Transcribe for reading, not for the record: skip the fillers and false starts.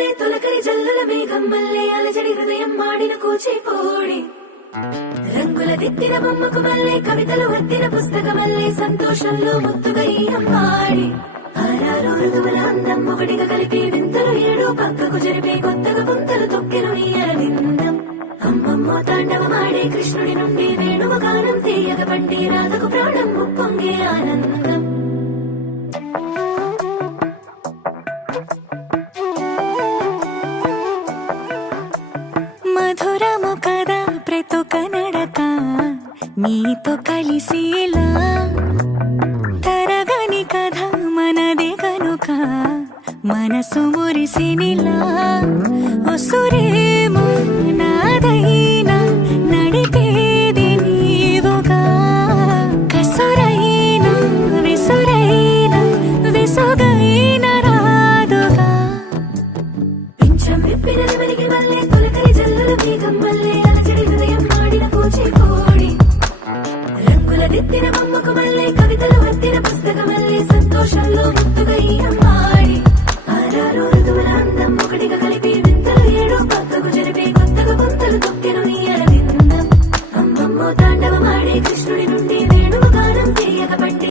మల్లె తొలకరి జల్లుల మేఘం మల్లె అలజడి హృదయం మాడిన కూచిపోడి రంగుల దిద్దిన బొమ్మకు మల్లె కవితలు వద్దిన పుస్తకమల్లె సంతోషంలో ముద్దుగా ఈ అమ్మాడి ఆరారు ఋతువుల అందం ఒకటిగా కలిపి వింతలు ఏడు పక్కకు జరిపే కొత్తగా పుంతలు తొక్కెను ఈ అరవిందం అమ్మమ్మో తాండవమాడే కృష్ణుడి నుండి వేణువ గానం తీయగ పండి రాధకు ప్రాణం ముప్పొంగే ఆనందం మధురము కదా ప్రతొక నడక నీతో కలిసేలా తరగని కథ మనదే కనుక మనసు మురిసినిలా ఒసురేమో నాదైనా నడిపేది నీవుగా కసురైనా విసురైనా విసుగైన రాదుగా పింఛం విప్పిన నెమలికి మల్లె తొలకరి జల్లుల మేఘం మల్లె అలజడి హృదయం మాడిన కూచిపోడి రంగుల దిద్దిన బొమ్మకు మల్లె కవితలు వద్దిన పుస్తకమల్లె సంతోషంలో